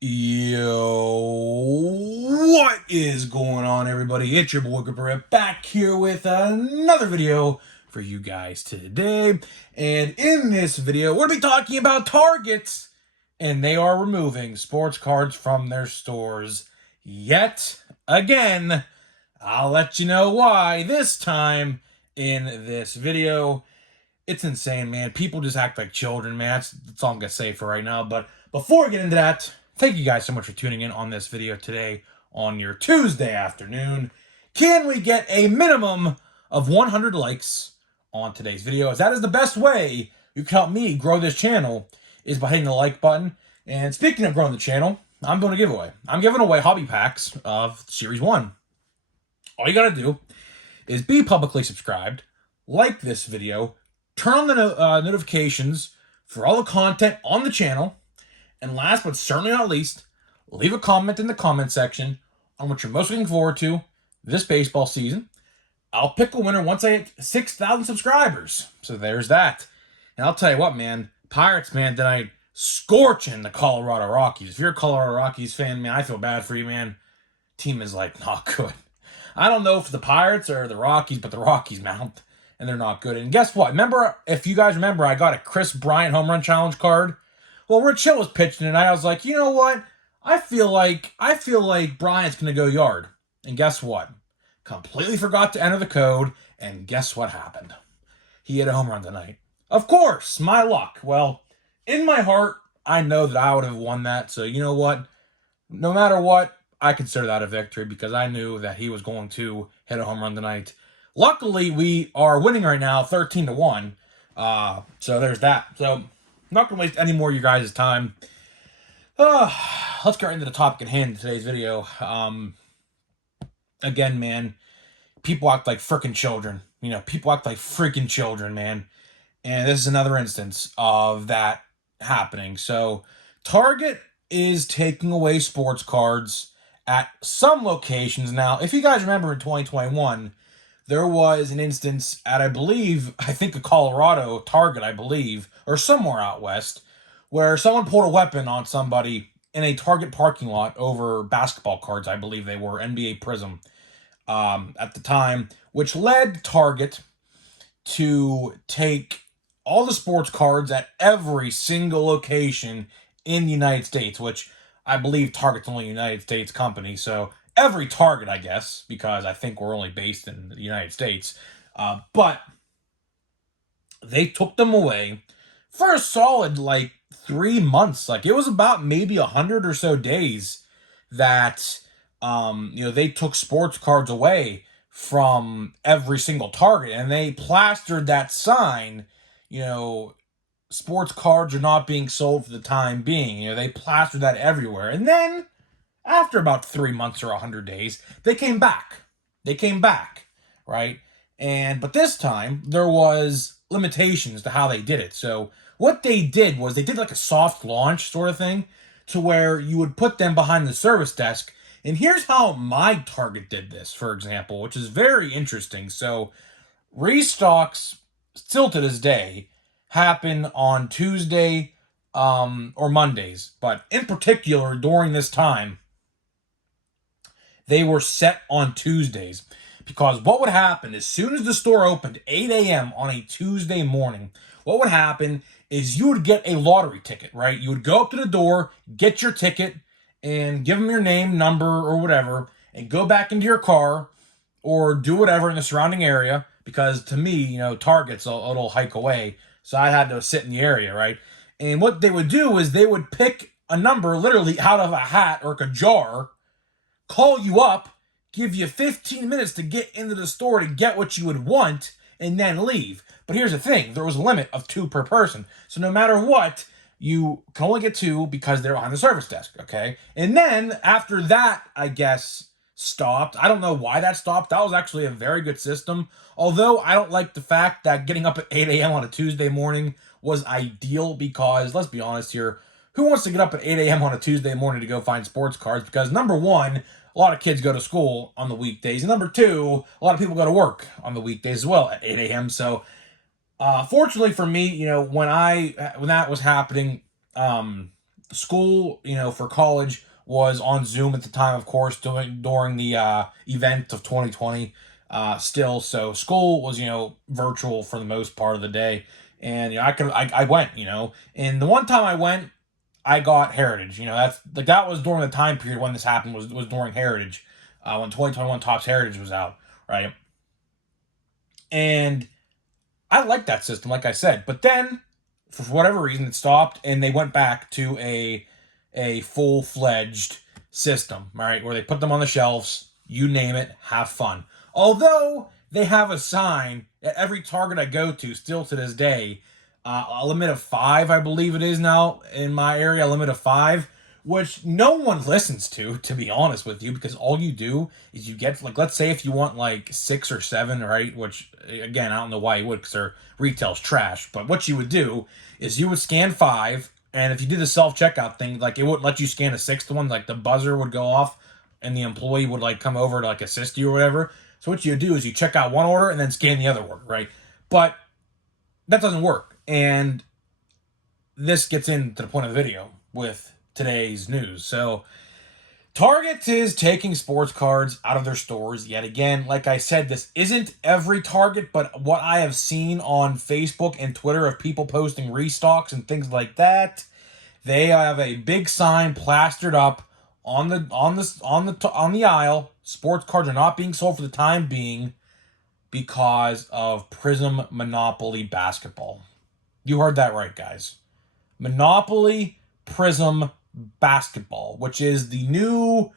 Yo, what is going on, everybody? It's your boy Gripper back here with another video for you guys today. And in this video, we're going to be talking about Target, and they are removing sports cards from their stores yet again. I'll let you know why this time in this video. It's insane, man. People just act like children, man. That's all I'm going to say for right now. But before we get into that, thank you guys so much for tuning in on this video today on your Tuesday afternoon. Can we get a minimum of 100 likes on today's video? As that is the best way you can help me grow this channel, is by hitting the like button. And speaking of growing the channel, I'm doing a giveaway. I'm giving away hobby packs of Series 1. All you got to do is be publicly subscribed, like this video, turn on the notifications for all the content on the channel, and last but certainly not least, leave a comment in the comment section on what you're most looking forward to this baseball season. I'll pick a winner once I hit 6,000 subscribers. So there's that. And I'll tell you what, man, Pirates, man, tonight scorching the Colorado Rockies. If you're a Colorado Rockies fan, man, I feel bad for you, man. Team is, like, not good. I don't know if the Pirates or the Rockies, but the Rockies, man, and they're not good. And guess what? Remember, if you guys remember, I got a Chris Bryant home run challenge card. Well, Rich Hill was pitching tonight. I was like, you know what? I feel like Bryant's gonna go yard. And guess what? Completely forgot to enter the code. And guess what happened? He hit a home run tonight. Of course, my luck. Well, in my heart, I know that I would have won that. So you know what? No matter what, I consider that a victory because I knew that he was going to hit a home run tonight. Luckily, we are winning right now, 13-1. So there's that. So I'm not going to waste any more of you guys' time. Let's get right into the topic at hand in today's video. Again, man, people act like freaking children. You know, people act like freaking children, man. And this is another instance of that happening. So Target is taking away sports cards at some locations. Now, if you guys remember in 2021, there was an instance at, I think a Colorado Target, I believe, or somewhere out west, where someone pulled a weapon on somebody in a Target parking lot over basketball cards, I believe they were, NBA Prizm, at the time, which led Target to take all the sports cards at every single location in the United States, which I believe Target's only a United States company, so every Target, I guess, because I think we're only based in the United States. But they took them away for a solid, 3 months. Like, it was about maybe 100 or so days that, they took sports cards away from every single Target, and they plastered that sign, sports cards are not being sold for the time being. They plastered that everywhere. And then, after about 3 months or 100 days, they came back. Right? But this time, there was limitations to how they did it. So, what they did was they did like a soft launch sort of thing to where you would put them behind the service desk. And here's how my Target did this, for example, which is very interesting. So, restocks, still to this day, happen on Tuesday or Mondays. But in particular, during this time, they were set on Tuesdays. Because what would happen, as soon as the store opened, 8 a.m. on a Tuesday morning, what would happen is you would get a lottery ticket, right? You would go up to the door, get your ticket, and give them your name, number, or whatever, and go back into your car or do whatever in the surrounding area. Because to me, Target's a little hike away. So I had to sit in the area, right? And what they would do is they would pick a number literally out of a hat or a jar, call you up, give you 15 minutes to get into the store to get what you would want, and then leave. But here's the thing. There was a limit of 2 per person. So no matter what, you can only get 2 because they're on the service desk, okay? And then after that, I guess, stopped. I don't know why that stopped. That was actually a very good system. Although I don't like the fact that getting up at 8 a.m. on a Tuesday morning was ideal because, let's be honest here, who wants to get up at 8 a.m. on a Tuesday morning to go find sports cards? Because number one, a lot of kids go to school on the weekdays. And number two, a lot of people go to work on the weekdays as well at 8 a.m. So, fortunately for me, when that was happening, school, for college was on Zoom at the time, of course, during the event of 2020. Still, so school was virtual for the most part of the day, and I went, and the one time I went, I got Heritage. That's like that was during the time period when this happened, was during Heritage, when 2021 Topps Heritage was out, right? And I liked that system, like I said, but then for whatever reason it stopped, and they went back to a full-fledged system, right, where they put them on the shelves, you name it, have fun. Although they have a sign at every Target I go to still to this day, a limit of 5, I believe it is now in my area, a limit of 5, which no one listens to be honest with you, because all you do is you get, like, let's say if you want like 6 or 7, right, which again I don't know why you would, because their retail's trash, but what you would do is you would scan 5, and if you did the self-checkout thing, like, it wouldn't let you scan a 6th one, like the buzzer would go off and the employee would like come over to like assist you or whatever. So what you do is you check out one order and then scan the other order, right? But that doesn't work, and this gets into the point of the video with today's news. So Target is taking sports cards out of their stores yet again. Like I said, this isn't every Target, but what I have seen on Facebook and Twitter of people posting restocks and things like that, they have a big sign plastered up on the aisle. Sports cards are not being sold for the time being because of Prizm Monopoly basketball. You heard that right, guys. Monopoly Prizm basketball, which is the new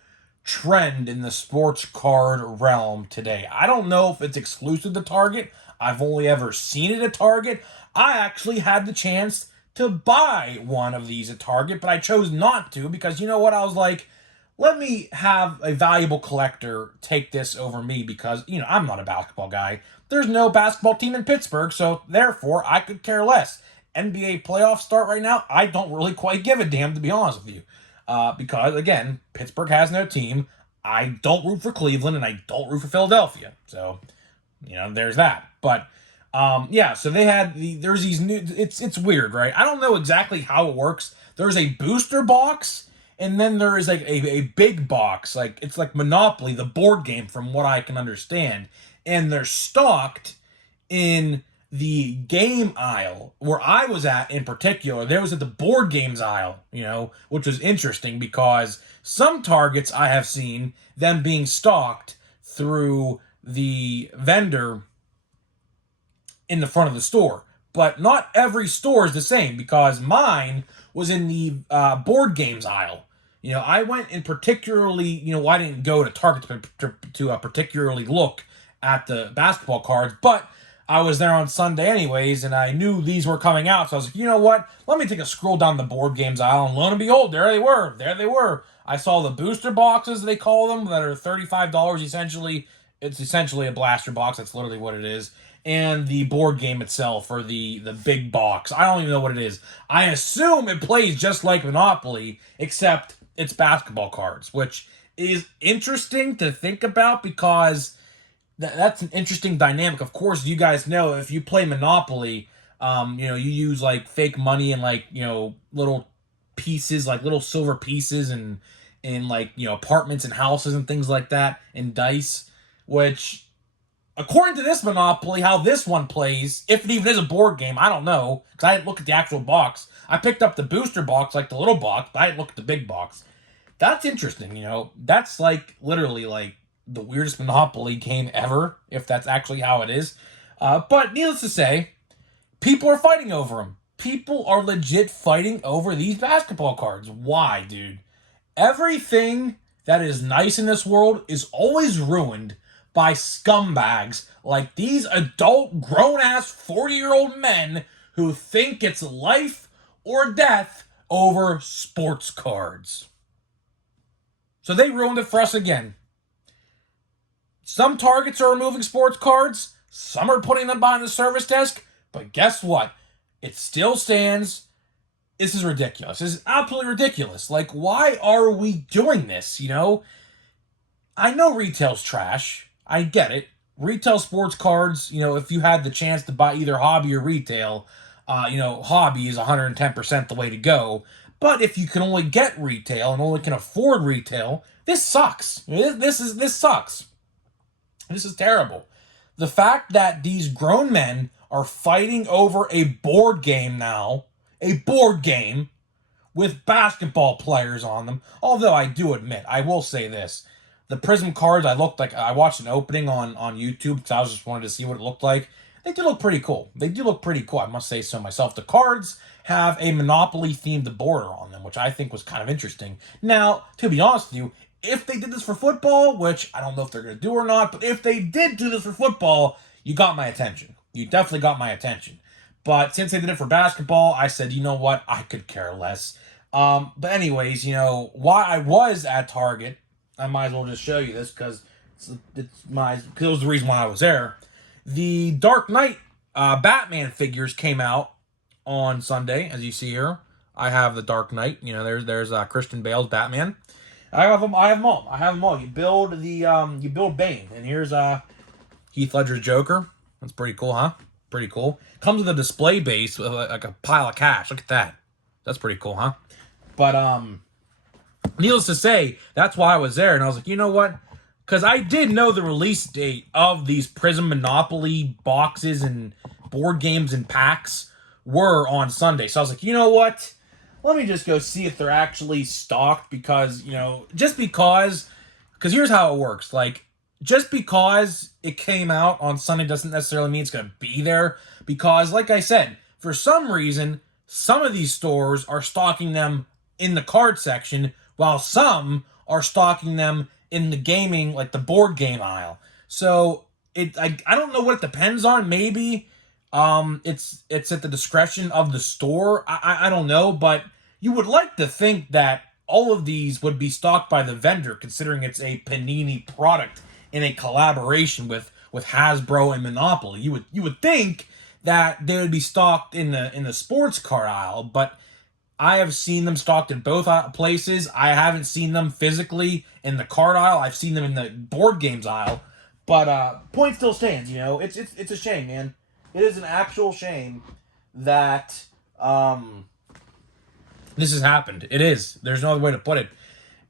trend in the sports card realm today. I don't know if it's exclusive to Target. I've only ever seen it at Target. I actually had the chance to buy one of these at Target, but I chose not to because you know what? I was like, let me have a valuable collector take this over me because, I'm not a basketball guy. There's no basketball team in Pittsburgh, so therefore I could care less. NBA playoffs start right now, I don't really quite give a damn, to be honest with you. Because, again, Pittsburgh has no team. I don't root for Cleveland, and I don't root for Philadelphia. So, there's that. But, so they had, there's these new, it's weird, right? I don't know exactly how it works. There's a booster box, and then there is like a big box. Like, it's like Monopoly, the board game, from what I can understand. And they're stocked in the game aisle. Where I was at in particular, there was at the board games aisle, which was interesting because some Targets I have seen them being stocked through the vendor in the front of the store. But not every store is the same because mine was in the board games aisle. I went in particularly, I didn't go to Target to particularly look at the basketball cards, but I was there on Sunday anyways, and I knew these were coming out, so I was like, you know what? Let me take a scroll down the board games aisle, and lo and behold, there they were. There they were. I saw the booster boxes, they call them, that are $35 essentially. It's essentially a blaster box. That's literally what it is. And the board game itself, or the big box. I don't even know what it is. I assume it plays just like Monopoly, except it's basketball cards, which is interesting to think about because that's an interesting dynamic. Of course, you guys know if you play Monopoly, you use like fake money and like, little pieces, like little silver pieces and like, apartments and houses and things like that, and dice, which according to this Monopoly, how this one plays, if it even is a board game, I don't know, because I didn't look at the actual box. I picked up the booster box, like the little box, but I didn't look at the big box. That's interesting, That's like literally like the weirdest Monopoly game ever, if that's actually how it is. But needless to say, people are fighting over them. People are legit fighting over these basketball cards. Why, dude? Everything that is nice in this world is always ruined by scumbags like these adult, grown-ass, 40-year-old men who think it's life or death over sports cards. So they ruined it for us again. Some Targets are removing sports cards. Some are putting them behind the service desk. But guess what? It still stands. This is ridiculous. This is absolutely ridiculous. Like, why are we doing this, I know retail's trash. I get it. Retail sports cards, if you had the chance to buy either hobby or retail, hobby is 110% the way to go. But if you can only get retail and only can afford retail, this sucks. This sucks. This is terrible. The fact that these grown men are fighting over a board game now, a board game with basketball players on them. Although I do admit, I will say this. The Prizm cards, I watched an opening on YouTube because I was just wanted to see what it looked like. They do look pretty cool. They do look pretty cool, I must say so myself. The cards have a Monopoly themed border on them, which I think was kind of interesting. Now, to be honest with you, if they did this for football, which I don't know if they're going to do or not, but if they did do this for football, you got my attention. You definitely got my attention. But since they did it for basketball, I said, you know what? I could care less. But anyways, why I was at Target, I might as well just show you this because it was the reason why I was there. The Dark Knight Batman figures came out on Sunday, as you see here. I have the Dark Knight. There's Christian Bale's Batman. I have them all. You build Bane, and here's Heath Ledger's Joker. That's pretty cool, huh? Pretty cool. Comes with a display base with like a pile of cash. Look at that. That's pretty cool, huh? But needless to say, that's why I was there, and I was like, you know what? Because I did know the release date of these Prizm Monopoly boxes and board games and packs were on Sunday. So I was like, you know what? Let me just go see if they're actually stocked because here's how it works. Like, just because it came out on Sunday doesn't necessarily mean it's going to be there. Because, like I said, for some reason, some of these stores are stocking them in the card section, while some are stocking them in the gaming, like the board game aisle. So I don't know what it depends on. Maybe it's at the discretion of the store. I don't know, but you would like to think that all of these would be stocked by the vendor, considering it's a Panini product in a collaboration with Hasbro and Monopoly. You would think that they would be stocked in the sports card aisle, but I have seen them stocked in both places. I haven't seen them physically in the card aisle. I've seen them in the board games aisle. But point still stands. It's a shame, man. It is an actual shame that this has happened. It is. There's no other way to put it.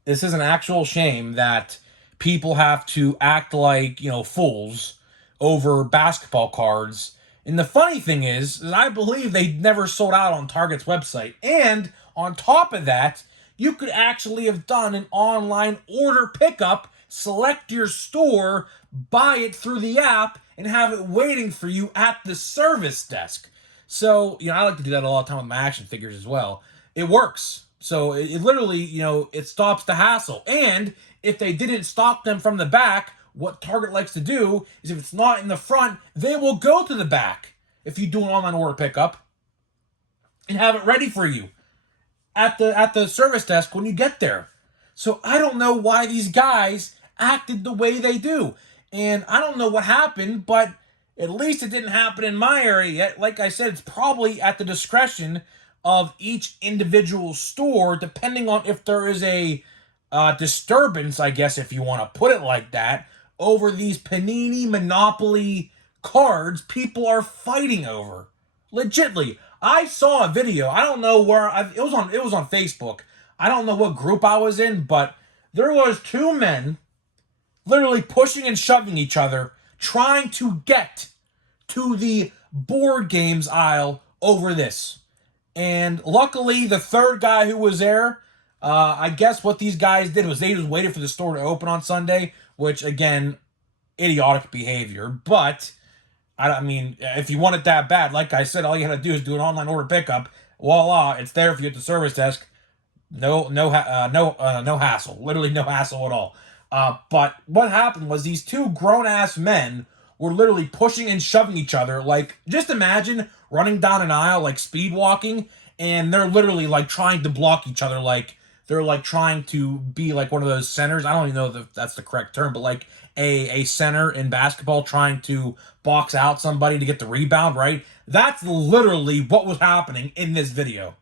This is an actual shame that people have to act like fools over basketball cards. And the funny thing is I believe they never sold out on Target's website. And on top of that, you could actually have done an online order pickup, select your store, buy it through the app, and have it waiting for you at the service desk. So, I like to do that a lot of time with my action figures as well. It works. So it literally, it stops the hassle. And if they didn't stock them from the back, what Target likes to do is if it's not in the front, they will go to the back if you do an online order pickup and have it ready for you at the service desk when you get there. So I don't know why these guys acted the way they do. And I don't know what happened, but at least it didn't happen in my area yet. Like I said, it's probably at the discretion of each individual store, depending on if there is a disturbance, I guess, if you want to put it like that, over these Panini Monopoly cards people are fighting over. Legitly. I saw a video. I don't know where it was on Facebook. I don't know what group I was in, but there was two men literally pushing and shoving each other, trying to get to the board games aisle over this. And luckily, the third guy who was there, I guess what these guys did was they just waited for the store to open on Sunday, which, again, idiotic behavior. But, I mean, if you want it that bad, like I said, all you gotta do is do an online order pickup. Voila, it's there for you at the service desk. No hassle. Literally no hassle at all. But what happened was these two grown-ass men were literally pushing and shoving each other. Like, just imagine running down an aisle, like speed walking, and they're literally, like, trying to block each other. Like, they're, like, trying to be, like, one of those centers. I don't even know if that's the correct term, but, like, a center in basketball trying to box out somebody to get the rebound, right? That's literally what was happening in this video.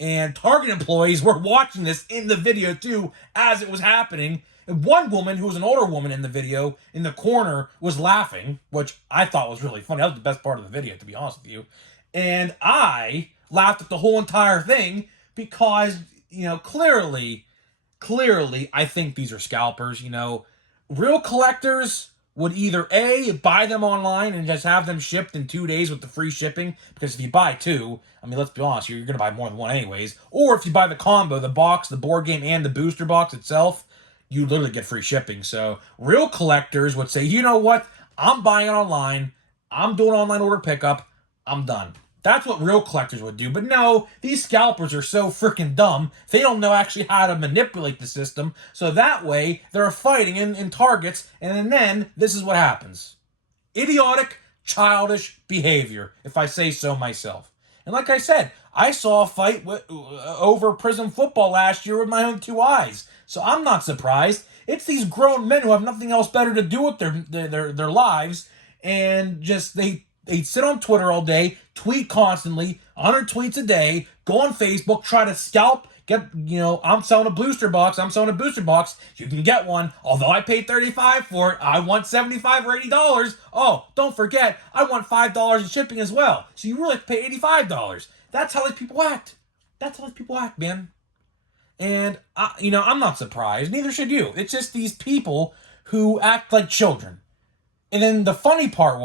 And Target employees were watching this in the video, too, as it was happening. And one woman, who was an older woman in the video, in the corner, was laughing, which I thought was really funny. That was the best part of the video, to be honest with you. And I laughed at the whole entire thing because, clearly, I think these are scalpers. Real collectors would either A, buy them online and just have them shipped in 2 days with the free shipping, because if you buy two, I mean, let's be honest, you're going to buy more than one anyways. Or if you buy the combo, the box, the board game, and the booster box itself, you literally get free shipping. So real collectors would say, you know what? I'm buying it online. I'm doing online order pickup. I'm done. That's what real collectors would do. But no, these scalpers are so freaking dumb. They don't know actually how to manipulate the system. So that way, they're fighting in targets. And then this is what happens. Idiotic, childish behavior, if I say so myself. And like I said, I saw a fight over Prizm football last year with my own two eyes. So I'm not surprised. It's these grown men who have nothing else better to do with their lives. And just they sit on Twitter all day, tweet constantly, 100 tweets a day, go on Facebook, try to scalp, I'm selling a booster box, you can get one, although I paid $35 for it, I want $75 or $80, oh, don't forget, I want $5 in shipping as well, so you really have to pay $85. That's how these people act. Man. And, I'm not surprised, neither should you. It's just these people who act like children. And then the funny part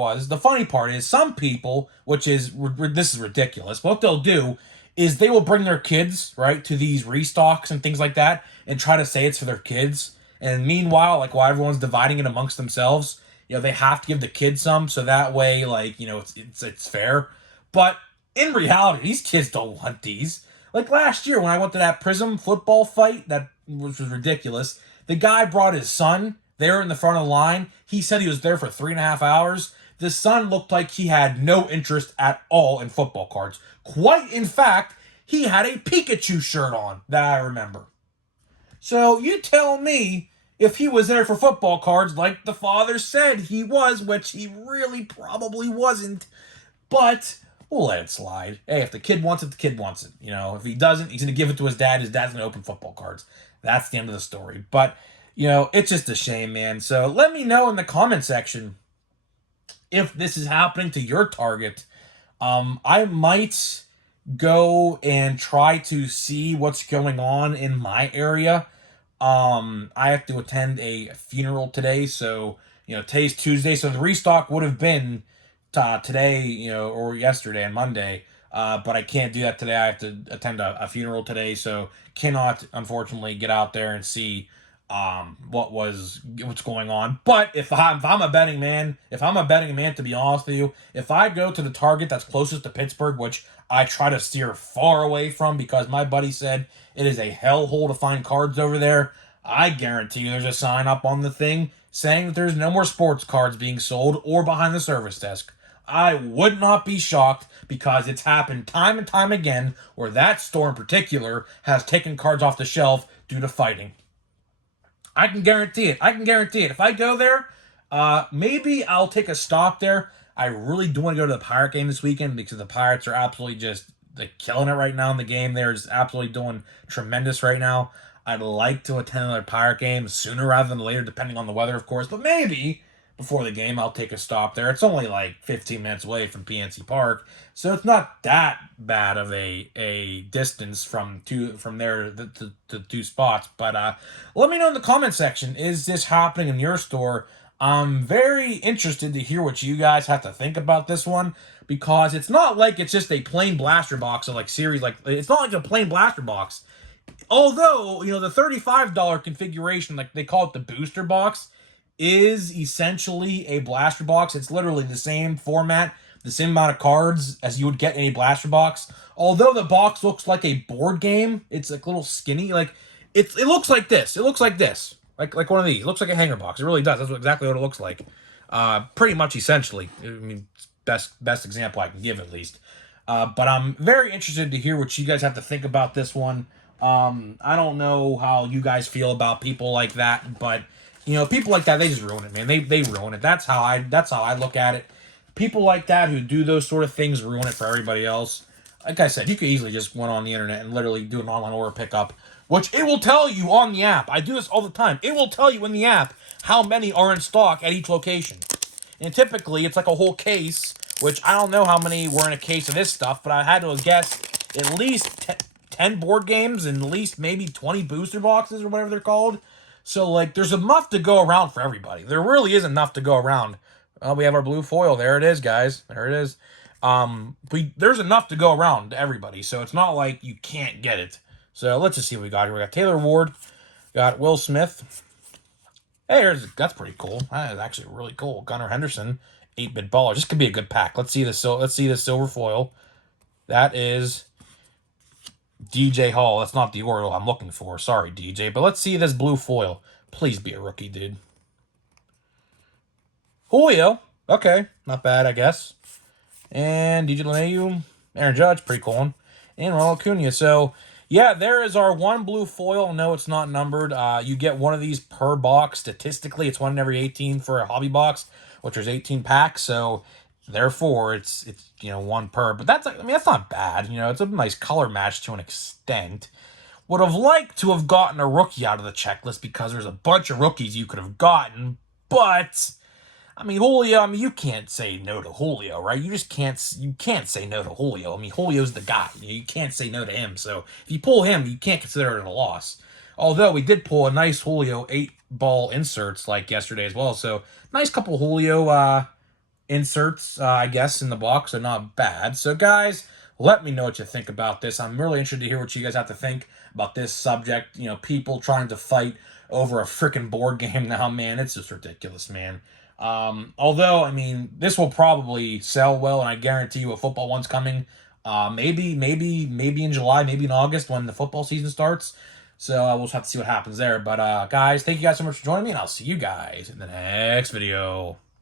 is some people, which is, this is ridiculous, what they'll do is they will bring their kids, right, to these restocks and things like that and try to say it's for their kids. And meanwhile, like, while everyone's dividing it amongst themselves, they have to give the kids some so that way, like, it's fair. But in reality, these kids don't want these. Like last year when I went to that Prizm football fight, which was ridiculous, the guy brought his son there in the front of the line. He said he was there for 3.5 hours. The son looked like he had no interest at all in football cards. Quite in fact, he had a Pikachu shirt on that I remember. So you tell me if he was there for football cards like the father said he was, which he really probably wasn't. But we'll let it slide. Hey, if the kid wants it, the kid wants it. If he doesn't, he's going to give it to his dad. His dad's going to open football cards. That's the end of the story. But it's just a shame, man. So let me know in the comment section if this is happening to your target. I might go and try to see what's going on in my area. I have to attend a funeral today, so today's Tuesday, so the restock would have been today, or yesterday and Monday. But I can't do that today. I have to attend a funeral today, so cannot unfortunately get out there and see what's going on. But if I'm a betting man, to be honest with you, if I go to the Target that's closest to Pittsburgh, which I try to steer far away from because my buddy said it is a hellhole to find cards over there, I guarantee you there's a sign up on the thing saying that there's no more sports cards being sold or behind the service desk. I would not be shocked because it's happened time and time again where that store in particular has taken cards off the shelf due to fighting. I can guarantee it. If I go there, maybe I'll take a stop there. I really do want to go to the Pirate game this weekend because the Pirates are absolutely they're killing it right now in the game. They're just absolutely doing tremendous right now. I'd like to attend another Pirate game sooner rather than later, depending on the weather, of course. But maybe before the game, I'll take a stop there. It's only like 15 minutes away from PNC Park, so it's not that bad of a distance from there to two spots. But let me know in the comment section, is this happening in your store? I'm very interested to hear what you guys have to think about this one, because it's not like it's just a plain blaster box of like series, like it's not like a plain blaster box. Although, the $35 configuration, like they call it the booster box, is essentially a blaster box. It's literally the same format, the same amount of cards as you would get in a blaster box. Although the box looks like a board game, it's like a little skinny. Like it looks like this. Like one of these. It looks like a hanger box. It really does. That's exactly what it looks like. Pretty much essentially. I mean, best example I can give at least. But I'm very interested to hear what you guys have to think about this one. I don't know how you guys feel about people like that, but people like that, they just ruin it, man. They ruin it. That's how I look at it. People like that who do those sort of things ruin it for everybody else. Like I said, you could easily just went on the internet and literally do an online order pickup, which it will tell you on the app. I do this all the time. It will tell you in the app how many are in stock at each location. And typically, it's like a whole case, which I don't know how many were in a case of this stuff, but I had to guess at least 10 board games and at least maybe 20 booster boxes or whatever they're called. So, like, there's enough to go around for everybody. There really is enough to go around. We have our blue foil. There it is, guys. There it is. There's enough to go around to everybody, so it's not like you can't get it. So let's just see what we got here. We got Taylor Ward, got Will Smith. Hey, that's pretty cool. That is actually really cool. Gunnar Henderson, 8-bit baller. This could be a good pack. Let's see this. So let's see this silver foil. That is DJ Hall. That's not the Oriole I'm looking for. Sorry, DJ. But let's see this blue foil. Please be a rookie, dude. Julio. Okay, not bad, I guess. And DJ LeMahieu, Aaron Judge, pretty cool one. And Ronald Acuna. So, yeah, there is our one blue foil. No, it's not numbered. You get one of these per box. Statistically, it's one in every 18 for a hobby box, which there's 18 packs. So, therefore, it's one per. But that's not bad. It's a nice color match to an extent. Would have liked to have gotten a rookie out of the checklist because there's a bunch of rookies you could have gotten, but Julio, you can't say no to Julio, right? You can't say no to Julio. Julio's the guy. You can't say no to him. So if you pull him, you can't consider it a loss. Although we did pull a nice Julio 8-ball inserts like yesterday as well. So nice couple Julio inserts, I guess, in the box. So not bad. So guys, let me know what you think about this. I'm really interested to hear what you guys have to think about this subject. People trying to fight over a freaking board game now, man. It's just ridiculous, man. Although, this will probably sell well, and I guarantee you a football one's coming. Maybe in July, maybe in August when the football season starts. So we'll just have to see what happens there. But guys, thank you guys so much for joining me, and I'll see you guys in the next video.